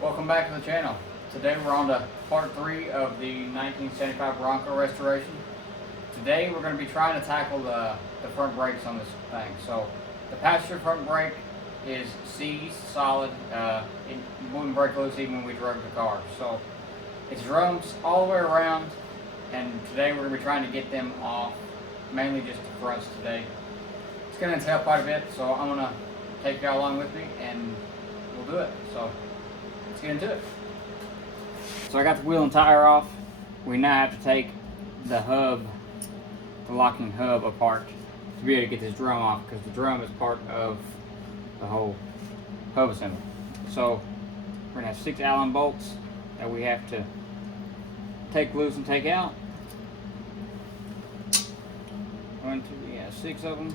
Welcome back to the channel. Today we're on to part 3 of the 1975 Bronco restoration. Today we're going to be trying to tackle the front brakes on this thing. So the passenger front brake is seized solid. It wouldn't break loose even when we drove the car. So it's drums all the way around, and today we're going to be trying to get them off, mainly just the fronts today. It's going to entail quite a bit, so I'm going to take y'all along with me and we'll do it. So let's get into it. So I got the wheel and tire off. We now have to take the hub, the locking hub apart to be able to get this drum off, because the drum is part of the whole hub assembly. So we're gonna have 6 Allen bolts that we have to take loose and take out. 1, 2, yeah, 6 of them.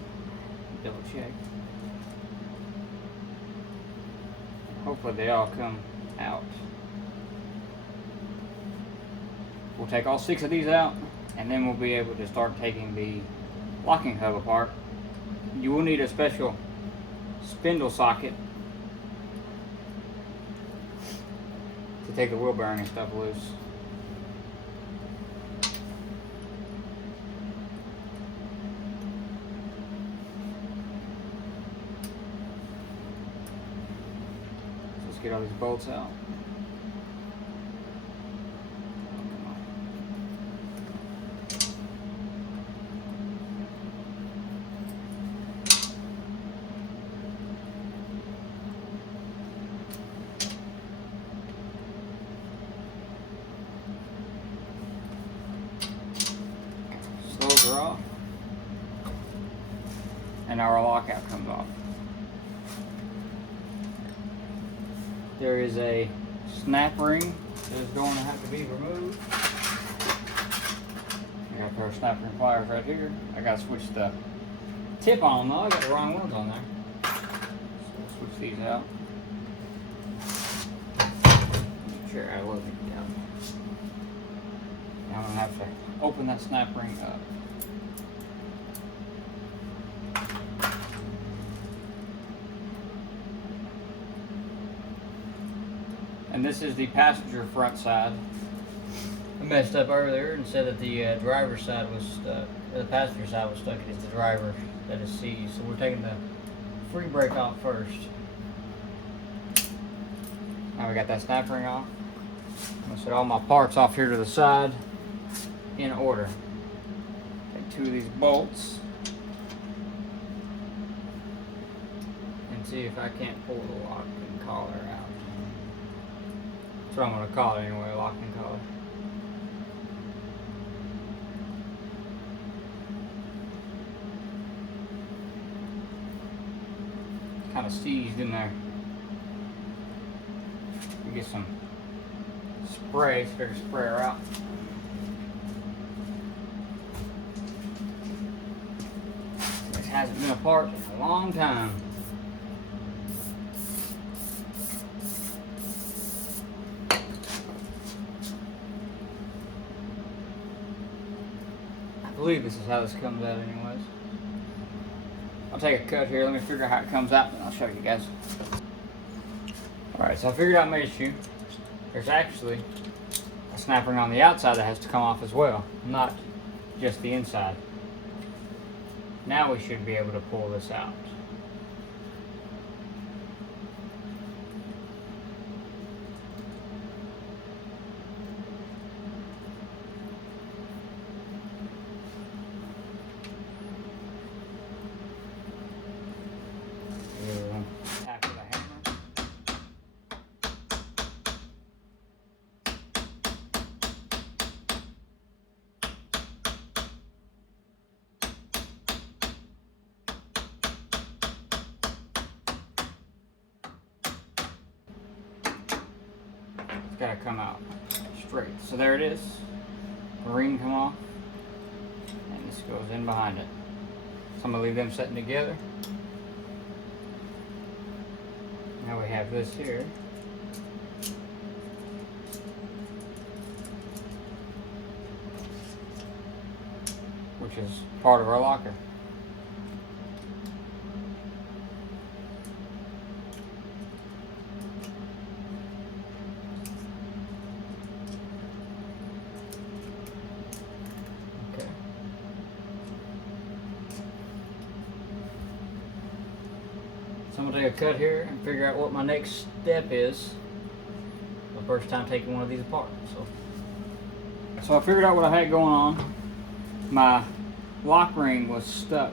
Double check. Hopefully they all come out. We'll take all 6 of these out, and then we'll be able to start taking the locking hub apart. You will need a special spindle socket to take the wheel bearing and stuff loose. Let's get all these bolts out. Those are off, and our lockout comes off. There is a snap ring that is going to have to be removed. I got a pair of snap ring pliers right here. I got to switch the tip on them though. I got the wrong ones on there. So we'll switch these out. Make sure I load it down. Now I'm going to have to open that snap ring up. And this is the passenger front side. I messed up earlier and said that the driver's side was stuck, or the passenger side was stuck. It's the driver that is seized. So we're taking the free brake off first. Now we got that snap ring off. I'm gonna set all my parts off here to the side in order. Take 2 of these bolts and see if I can't pull the lock and collar out. That's what I'm going to call it anyway, lock and collar. Kind of seized in there. We get some spray, so to spray her out. This hasn't been apart in a long time. I believe this is how this comes out anyways. I'll take a cut here, let me figure out how it comes out, and I'll show you guys. Alright, so I figured out my issue. There's actually a snap ring on the outside that has to come off as well, not just the inside. Now we should be able to pull this out. Tap with a hammer. It's got to come out straight. So there it is. The ring come off, and this goes in behind it. So I'm going to leave them sitting together. Now we have this here. Which is part of our locker. So I'm gonna take a cut here and figure out what my next step is. The first time taking one of these apart. So I figured out what I had going on. My lock ring was stuck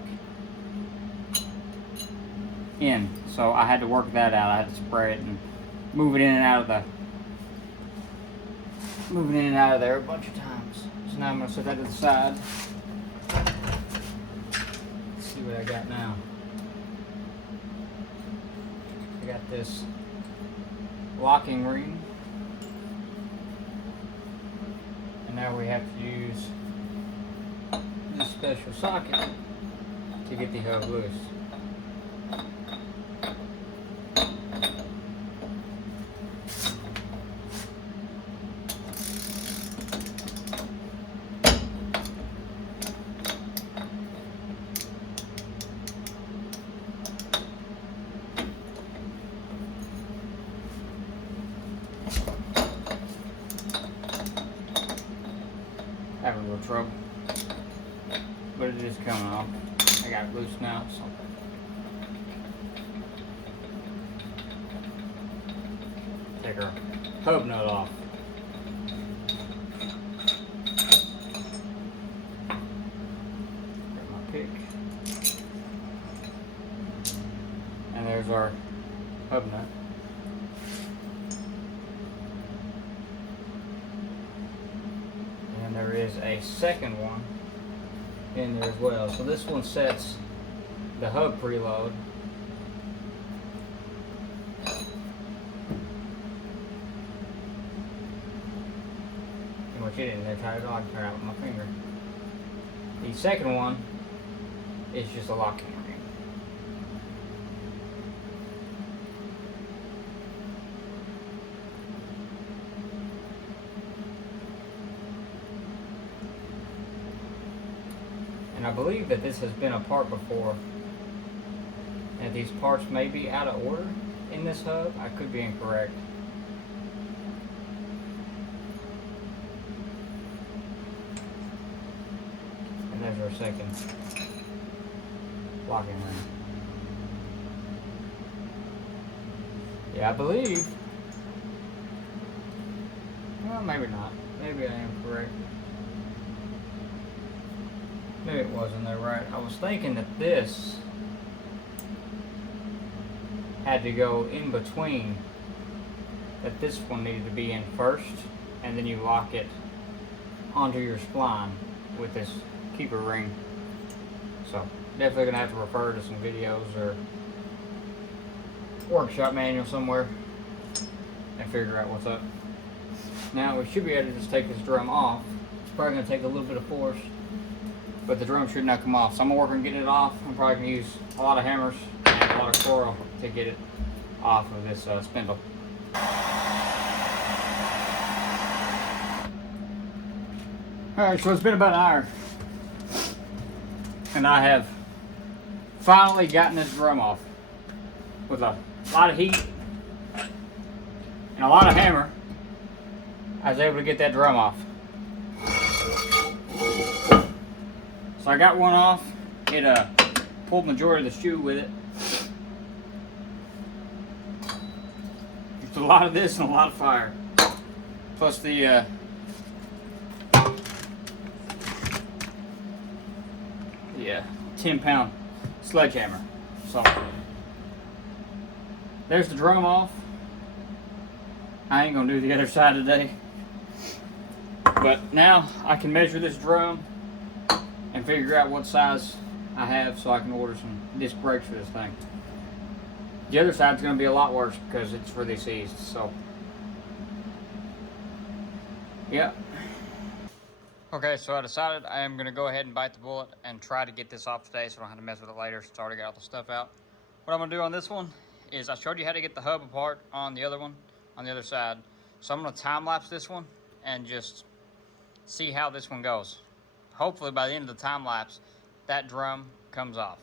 in, so I had to work that out. I had to spray it and move it in and out of there a bunch of times. So now I'm gonna set that to the side. Let's see what I got now. I got this locking ring, and now we have to use this special socket to get the hub loose. Having a little trouble, but it is coming off. I got it loose now, so. Take our hub nut off. Got my pick. And there's our hub nut. And there is a second one in there as well. So this one sets the hub preload. And what you didn't there, try it on, turn out with my finger. The second one is just a locking ring. And I believe that this has been apart before, and these parts may be out of order in this hub. I could be incorrect. And there's our second locking ring. Yeah, I believe. Well, maybe not. Maybe I am correct. Maybe it wasn't there right. I was thinking that this had to go in between, that this one needed to be in first, and then you lock it onto your spline with this keeper ring. So definitely gonna have to refer to some videos or workshop manual somewhere and figure out what's up. Now we should be able to just take this drum off. It's probably gonna take a little bit of force, but the drum should not come off. So I'm gonna work on getting it off. I'm probably gonna use a lot of hammers and a lot of coral to get it off of this spindle. Alright, so it's been about an hour, and I have finally gotten this drum off. With a lot of heat and a lot of hammer, I was able to get that drum off. So I got one off. It pulled the majority of the shoe with it. Used a lot of this and a lot of fire. Plus the 10-pound sledgehammer. So there's the drum off. I ain't gonna do the other side today. But now I can measure this drum and figure out what size I have so I can order some disc brakes for this thing. The other side's going to be a lot worse because it's for this east, so yeah. Okay, so I decided I am going to go ahead and bite the bullet and try to get this off today so I don't have to mess with it later. It's already got all the stuff out. What I'm going to do on this one is I showed you how to get the hub apart on the other one, on the other side. So I'm going to time lapse this one and just see how this one goes. Hopefully by the end of the time lapse, that drum comes off.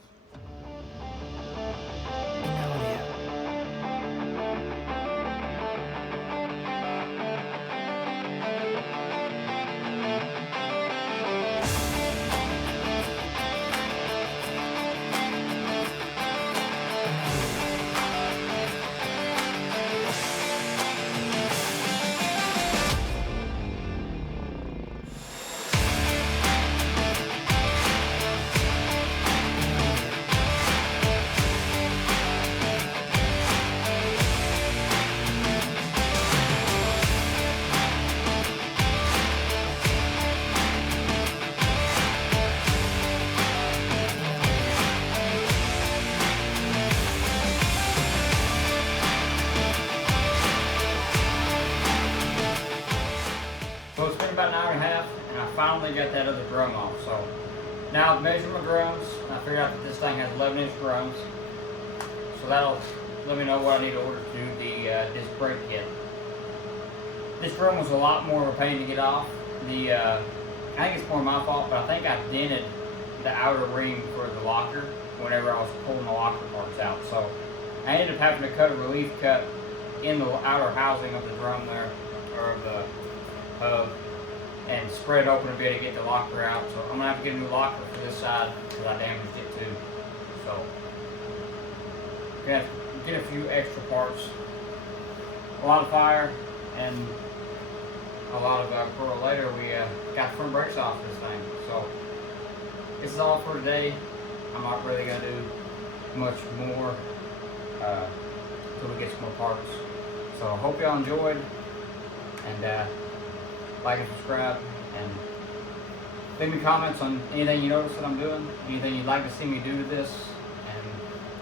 finally got that other drum off. So now I've measured my drums. I figured out that this thing has 11-inch drums. So that'll let me know what I need to order to do the disc brake kit. This drum was a lot more of a pain to get off. I think it's more my fault, but I think I dented the outer ring for the locker whenever I was pulling the locker parts out. So I ended up having to cut a relief cut in the outer housing of the drum there, or of the hub, and spread it open a bit to get the locker out. So I'm gonna have to get a new locker for this side because I damaged it too. So I'm gonna have to get a few extra parts, a lot of fire, and a lot of pearl later. We got the front brakes off this thing. So this is all for today. I'm not really gonna do much more until we get some more parts. So I hope y'all enjoyed, and like and subscribe, and leave me comments on anything you notice that I'm doing, anything you'd like to see me do to this, and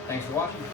thanks for watching.